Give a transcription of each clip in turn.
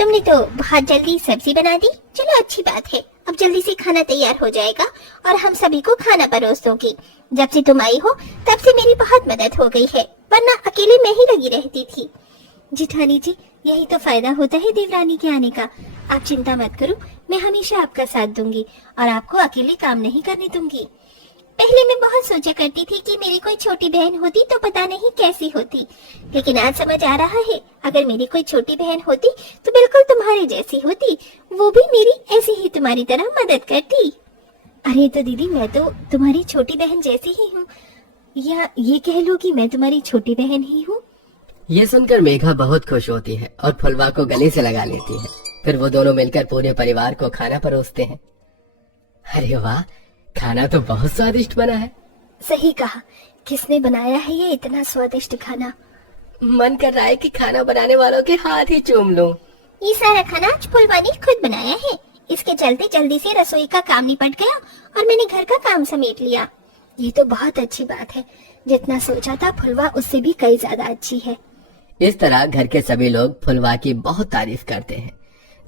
तुमने तो बहुत जल्दी सब्जी बना दी। चलो अच्छी बात है, अब जल्दी से खाना तैयार हो जाएगा और हम सभी को खाना परोस दोगी। जब से तुम आई हो तब से मेरी बहुत मदद हो गई है, वरना अकेले मैं ही लगी रहती थी। जिठानी जी, यही तो फायदा होता है देवरानी के आने का। आप चिंता मत करो, मैं हमेशा आपका साथ दूंगी और आपको अकेले काम नहीं करने दूंगी। पहले मैं बहुत सोचा करती थी कि मेरी कोई छोटी बहन होती तो पता नहीं कैसी होती, लेकिन आज समझ आ रहा है अगर मेरी कोई छोटी बहन होती तो बिल्कुल तुम्हारी जैसी होती, वो भी मेरी ऐसी ही तुम्हारी तरह मदद करती। अरे तो दीदी, मैं तो तुम्हारी छोटी बहन जैसी ही हूँ, या ये कह लो कि मैं तुम्हारी छोटी बहन ही हूँ। ये सुनकर मेघा बहुत खुश होती है और फुलवा को गले से लगा लेती है। फिर वो दोनों मिलकर पूरे परिवार को खाना परोसते हैं। अरे वाह, खाना तो बहुत स्वादिष्ट बना है। सही कहा, किसने बनाया है ये इतना स्वादिष्ट खाना? मन कर रहा है कि खाना बनाने वालों के हाथ ही चूम लूं। ये सारा खाना आज फुलवा ने खुद बनाया है, इसके चलते जल्दी से रसोई का काम निपट गया और मैंने घर का काम समेट लिया। ये तो बहुत अच्छी बात है, जितना सोचा था फुलवा उससे भी कई ज्यादा अच्छी है। इस तरह घर के सभी लोग फुलवा की बहुत तारीफ करते हैं।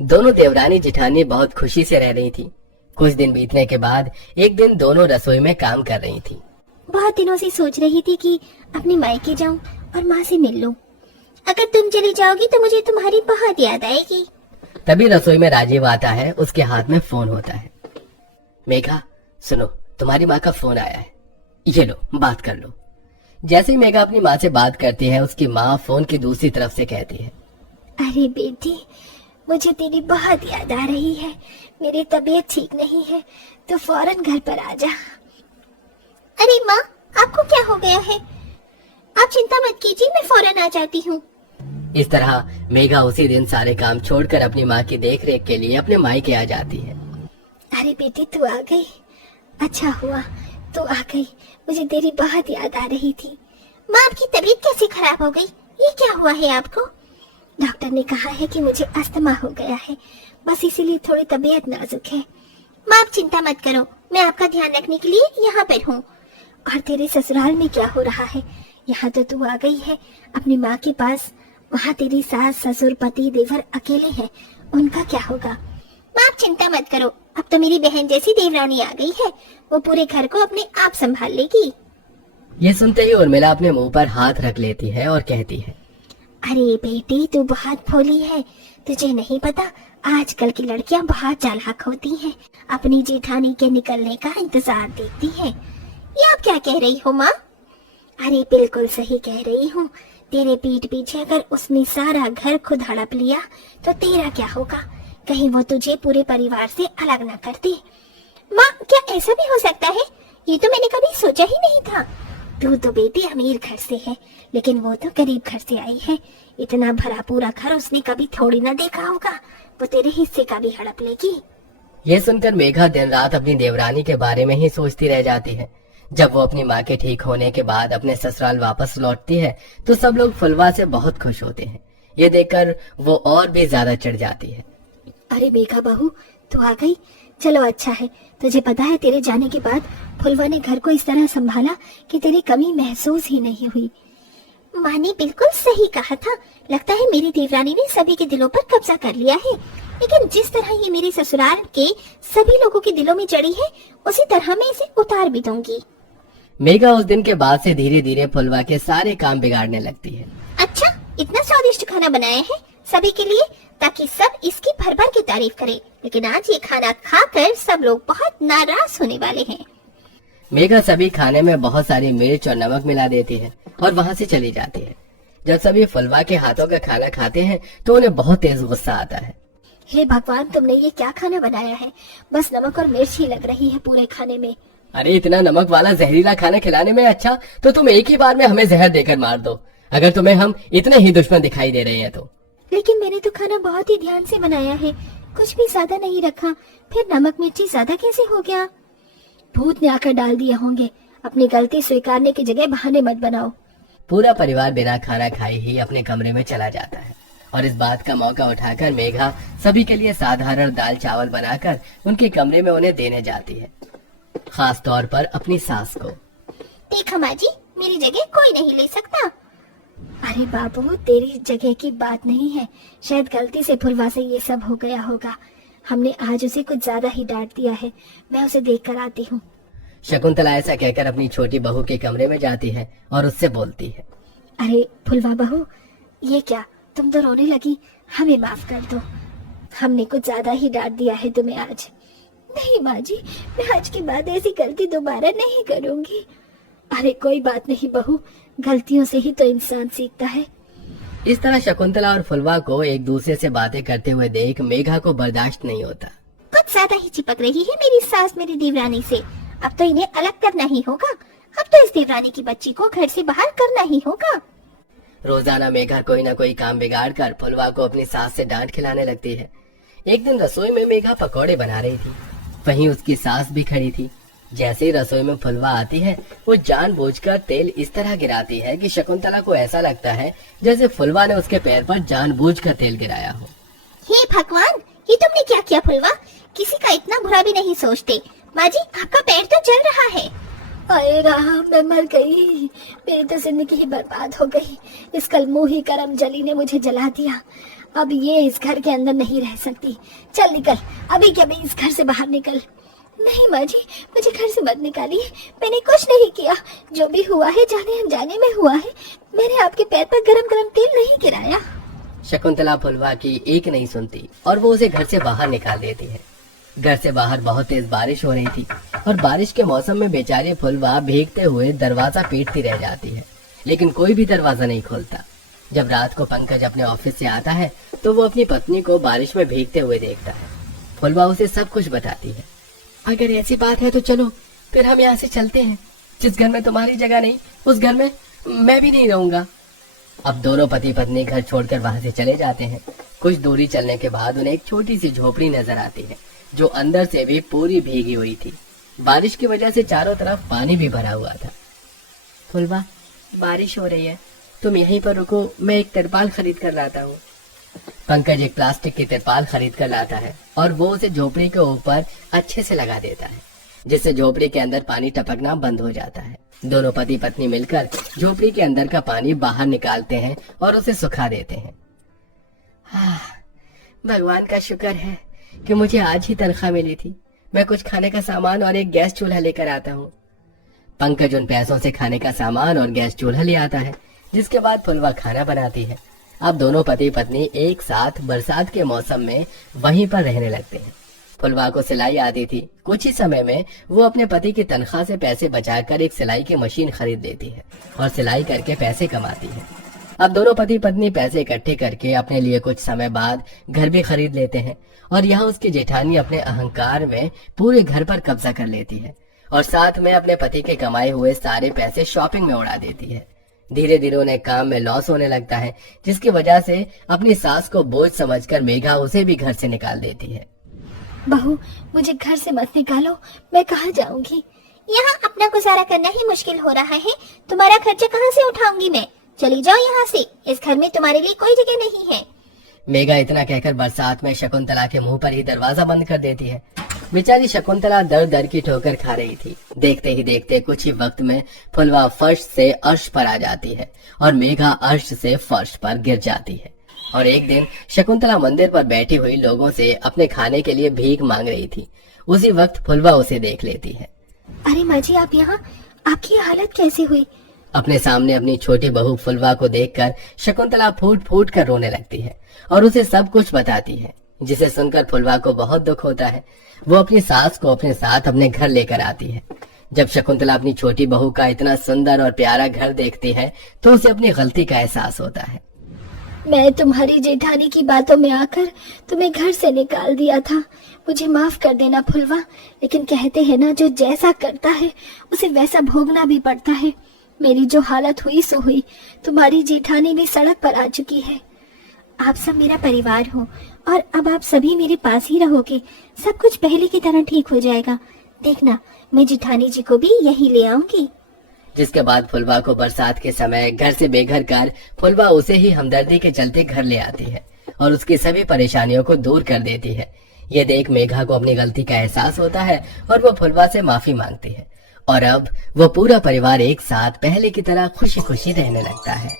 दोनों देवरानी जिठानी बहुत खुशी से रह रही थी। कुछ दिन बीतने के बाद एक दिन दोनों रसोई में काम कर रही थी। बहुत दिनों से सोच रही थी कि अपनी मायके जाऊं और माँ से मिल लूं। अगर तुम चली जाओगी तो मुझे तुम्हारी बहुत याद आएगी। तभी रसोई में राजीव आता है, उसके हाथ में फोन होता है। मेघा सुनो, तुम्हारी माँ का फोन आया है, ये लो बात कर लो। जैसे ही मेघा अपनी माँ से बात करती है, उसकी माँ फोन की दूसरी तरफ से कहती है, अरे बेटी, मुझे तेरी बहुत याद आ रही है। मेरी तबीयत ठीक नहीं है तो फौरन घर पर आ जा। अरे माँ, आपको क्या हो गया है? आप चिंता मत कीजिए, मैं फौरन आ जाती हूँ। इस तरह मेघा उसी दिन सारे काम छोड़कर अपनी माँ की देखरेख के लिए अपने मायके आ जाती है। अरे बेटी, तू आ गई, अच्छा हुआ तू आ गई, मुझे तेरी बहुत याद आ रही थी। माँ, आपकी तबीयत कैसे खराब हो गई? ये क्या हुआ है आपको? डॉक्टर ने कहा है कि मुझे अस्थमा हो गया है, बस इसीलिए थोड़ी तबीयत नाजुक है। माँ, आप चिंता मत करो, मैं आपका ध्यान रखने के लिए यहाँ पर हूँ। और तेरे ससुराल में क्या हो रहा है? यहाँ तो तू आ गई है अपनी माँ के पास, वहाँ तेरी सास ससुर पति देवर अकेले हैं, उनका क्या होगा? माँ, आप चिंता मत करो, अब तो मेरी बहन जैसी देवरानी आ गई है, वो पूरे घर को अपने आप संभाल लेगी। ये सुनते ही उर्मिला अपने मुंह पर हाथ रख लेती है और कहती है, अरे बेटी, तू बहुत भोली है, तुझे नहीं पता आजकल की लड़कियां बहुत चालाक होती हैं, अपनी जेठानी के निकलने का इंतजार देखती हैं। ये आप क्या कह रही हो माँ? अरे बिल्कुल सही कह रही हूँ, तेरे पीठ पीछे अगर उसने सारा घर खुद हड़प लिया तो तेरा क्या होगा? कहीं वो तुझे पूरे परिवार से अलग न कर दे। माँ, क्या ऐसा भी हो सकता है? ये तो मैंने कभी सोचा ही नहीं था। तू तो बेटी अमीर घर से है, लेकिन वो तो गरीब घर से आई है। इतना भरा पूरा घर उसने कभी थोड़ी ना देखा होगा, वो तेरे हिस्से का भी हड़प लेगी। ये सुनकर मेघा दिन रात अपनी देवरानी के बारे में ही सोचती रह जाती है। जब वो अपनी माँ के ठीक होने के बाद अपने ससुराल वापस लौटती है तो सब लोग फुलवा से बहुत खुश होते हैं। ये देखकर वो और भी ज्यादा चिढ़ जाती है। अरे मेघा बहू, तू आ गई, चलो अच्छा है। तुझे पता है तेरे जाने के बाद फुलवा ने घर को इस तरह संभाला कि तेरी कमी महसूस ही नहीं हुई। माँ ने बिल्कुल सही कहा था, लगता है मेरी देवरानी ने सभी के दिलों पर कब्जा कर लिया है, लेकिन जिस तरह ये मेरे ससुराल के सभी लोगों के दिलों में चढ़ी है उसी तरह मैं इसे उतार भी दूंगी। मेघा उस दिन के बाद से धीरे धीरे फुलवा के सारे काम बिगाड़ने लगती है। अच्छा, इतना स्वादिष्ट खाना बनाया है सभी के लिए ताकि सब इसकी भर भर की तारीफ करें, लेकिन आज ये खाना खाकर सब लोग बहुत नाराज होने वाले हैं। मेघा सभी खाने में बहुत सारी मिर्च और नमक मिला देती है और वहाँ से चली जाती है। जब सभी फुलवा के हाथों का खाना खाते हैं तो उन्हें बहुत तेज गुस्सा आता है। हे भगवान, तुमने ये क्या खाना बनाया है? बस नमक और मिर्च ही लग रही है पूरे खाने में। अरे इतना नमक वाला जहरीला खाना खिलाने में अच्छा तो तुम एक ही बार में हमें जहर देकर मार दो, अगर तुम्हें हम इतने ही दुश्मन दिखाई दे रहे हैं तो। लेकिन मैंने तो खाना बहुत ही ध्यान से बनाया है, कुछ भी ज्यादा नहीं रखा, फिर नमक मिर्ची ज्यादा कैसे हो गया? भूत ने आकर डाल दिए होंगे, अपनी गलती स्वीकारने की जगह बहाने मत बनाओ। पूरा परिवार बिना खाना खाए ही अपने कमरे में चला जाता है और इस बात का मौका उठाकर मेघा सभी के लिए साधारण दाल चावल बनाकर उनके कमरे में उन्हें देने जाती है, खास तौर पर अपनी सास को। देखो माँ जी, मेरी जगह कोई नहीं ले सकता। अरे बाबू, तेरी जगह की बात नहीं है। शायद गलती से फुलवा से ये सब हो गया होगा। हमने आज उसे कुछ ज्यादा ही डांट दिया है। मैं उसे देख कर आती हूँ। शकुंतला ऐसा कहकर अपनी छोटी बहू के कमरे में जाती है और उससे बोलती है, अरे फुलवा बहू, ये क्या, तुम तो रोने लगी। हमें माफ कर दो, हमने कुछ ज्यादा ही डांट दिया है तुम्हें आज। नहीं माँ जी, मैं आज के बाद ऐसी गलती दोबारा नहीं करूंगी। अरे कोई बात नहीं बहू, गलतियों से ही तो इंसान सीखता है। इस तरह शकुंतला और फुलवा को एक दूसरे से बातें करते हुए देख मेघा को बर्दाश्त नहीं होता। कुछ ज्यादा ही चिपक रही है मेरी सास मेरी देवरानी से। अब तो इन्हें अलग करना ही होगा। अब तो इस देवरानी की बच्ची को घर से बाहर करना ही होगा। रोजाना मेघा कोई न कोई काम बिगाड़ कर फुलवा को अपनी सास से डांट खिलाने लगती है। एक दिन रसोई में मेघा पकौड़े बना रही थी, वहीं उसकी सास भी खड़ी थी। जैसे ही रसोई में फुलवा आती है, वो जानबूझकर तेल इस तरह गिराती है कि शकुंतला को ऐसा लगता है जैसे फुलवा ने उसके पैर पर जानबूझकर तेल गिराया हो। हे भगवान, ये तुमने क्या किया फुलवा? किसी का इतना बुरा भी नहीं सोचते। माँ जी, आपका पैर तो जल रहा है। अरे राम, मैं मर गई। मेरी तो जिंदगी ही बर्बाद हो गई। इस कलमोही करम जली ने मुझे जला दिया। अब ये इस घर के अंदर नहीं रह सकती। चल निकल, अभी के अभी इस घर से बाहर निकल। नहीं माँ जी, मुझे घर से मत निकालिए। मैंने कुछ नहीं किया। जो भी हुआ है जाने अनजाने में हुआ है। मैंने आपके पैर पर गरम गरम तेल नहीं गिराया। शकुंतला फुलवा की एक नहीं सुनती और वो उसे घर से बाहर निकाल देती है। घर से बाहर बहुत तेज बारिश हो रही थी और बारिश के मौसम में बेचारी फुलवा भीगते हुए दरवाजा पीटती रह जाती है, लेकिन कोई भी दरवाजा नहीं खोलता। जब रात को पंकज अपने ऑफिस से आता है तो वो अपनी पत्नी को बारिश में भीगते हुए देखता है। फुलवा उसे सब कुछ बताती है। अगर ऐसी बात है तो चलो फिर हम यहाँ से चलते हैं। जिस घर में तुम्हारी जगह नहीं, उस घर में मैं भी नहीं रहूंगा। अब दोनों पति पत्नी घर छोड़कर वहां से चले जाते हैं। कुछ दूरी चलने के बाद उन्हें एक छोटी सी झोपड़ी नजर आती है, जो अंदर से भी पूरी भीगी हुई थी। बारिश की वजह से चारों तरफ पानी भी भरा हुआ था। फुलवा, बारिश हो रही है, तुम यहीं पर रुको, मैं एक तिरपाल खरीद कर लाता हूँ। पंकज एक प्लास्टिक की तिरपाल खरीद कर लाता है और वो उसे झोपड़ी के ऊपर अच्छे से लगा देता है, जिससे झोपड़ी के अंदर पानी टपकना बंद हो जाता है। दोनों पति पत्नी मिलकर झोपड़ी के अंदर का पानी बाहर निकालते हैं और उसे सुखा देते हैं। भगवान का शुक्र है कि मुझे आज ही तनख्वाह मिली थी। मैं कुछ खाने का सामान और एक गैस चूल्हा लेकर आता हूँ। पंकज उन पैसों से खाने का सामान और गैस चूल्हा ले आता है, जिसके बाद फुलवा खाना बनाती है। अब दोनों पति पत्नी एक साथ बरसात के मौसम में वहीं पर रहने लगते हैं। फुलवा को सिलाई आती थी। कुछ ही समय में वो अपने पति की तनख्वाह से पैसे बचाकर एक सिलाई की मशीन खरीद लेती है और सिलाई करके पैसे कमाती है। अब दोनों पति पत्नी पैसे इकट्ठे करके अपने लिए कुछ समय बाद घर भी खरीद लेते हैं और यहाँ उसकी जेठानी अपने अहंकार में पूरे घर पर कब्जा कर लेती है और साथ में अपने पति के कमाए हुए सारे पैसे शॉपिंग में उड़ा देती है। धीरे धीरे उन्हें काम में लॉस होने लगता है, जिसकी वजह से अपनी सास को बोझ समझकर मेघा उसे भी घर से निकाल देती है। बहू, मुझे घर से मत निकालो, मैं कहाँ जाऊंगी? यहाँ अपना गुजारा करना ही मुश्किल हो रहा है। तुम्हारा खर्चा कहाँ से उठाऊंगी मैं? चली जाओ यहाँ से, इस घर में तुम्हारे लिए कोई जगह नहीं है। मेघा इतना कहकर बरसात में शकुंतला के मुंह पर ही दरवाजा बंद कर देती है। बेचारी शकुंतला दर दर की ठोकर खा रही थी। देखते ही देखते कुछ ही वक्त में फुलवा फर्श से अर्श पर आ जाती है और मेघा अर्श से फर्श पर गिर जाती है। और एक दिन शकुंतला मंदिर पर बैठी हुई लोगों से अपने खाने के लिए भीख मांग रही थी। उसी वक्त फुलवा उसे देख लेती है। अरे माँ जी, आप यहाँ? आपकी हालत कैसी हुई? अपने सामने अपनी छोटी बहू फुलवा को देखकर शकुंतला फूट फूट कर रोने लगती है और उसे सब कुछ बताती है, जिसे सुनकर फुलवा को बहुत दुख होता है। वो अपनी सास को अपने साथ अपने घर लेकर आती है। जब शकुंतला अपनी छोटी बहू का इतना सुंदर और प्यारा घर देखती है तो उसे अपनी गलती का एहसास होता है। मैं तुम्हारी जेठानी की बातों में आकर तुम्हें घर से निकाल दिया था। मुझे माफ कर देना फुलवा, लेकिन कहते हैं ना, जो जैसा करता है उसे वैसा भोगना भी पड़ता है। मेरी जो हालत हुई सो हुई। तुम्हारी जेठानी भी सड़क पर आ चुकी है। आप सब मेरा परिवार हो और अब आप सभी मेरे पास ही रहोगे। सब कुछ पहले की तरह ठीक हो जाएगा। देखना, मैं जेठानी जी को भी यही ले आऊंगी। जिसके बाद फुलवा को बरसात के समय घर से बेघर कर फुलवा उसे ही हमदर्दी के चलते घर ले आती है और उसकी सभी परेशानियों को दूर कर देती है। ये देख मेघा को अपनी गलती का एहसास होता है और वो फुलवा से माफी मांगती है और अब वो पूरा परिवार एक साथ पहले की तरह खुशी खुशी रहने लगता है।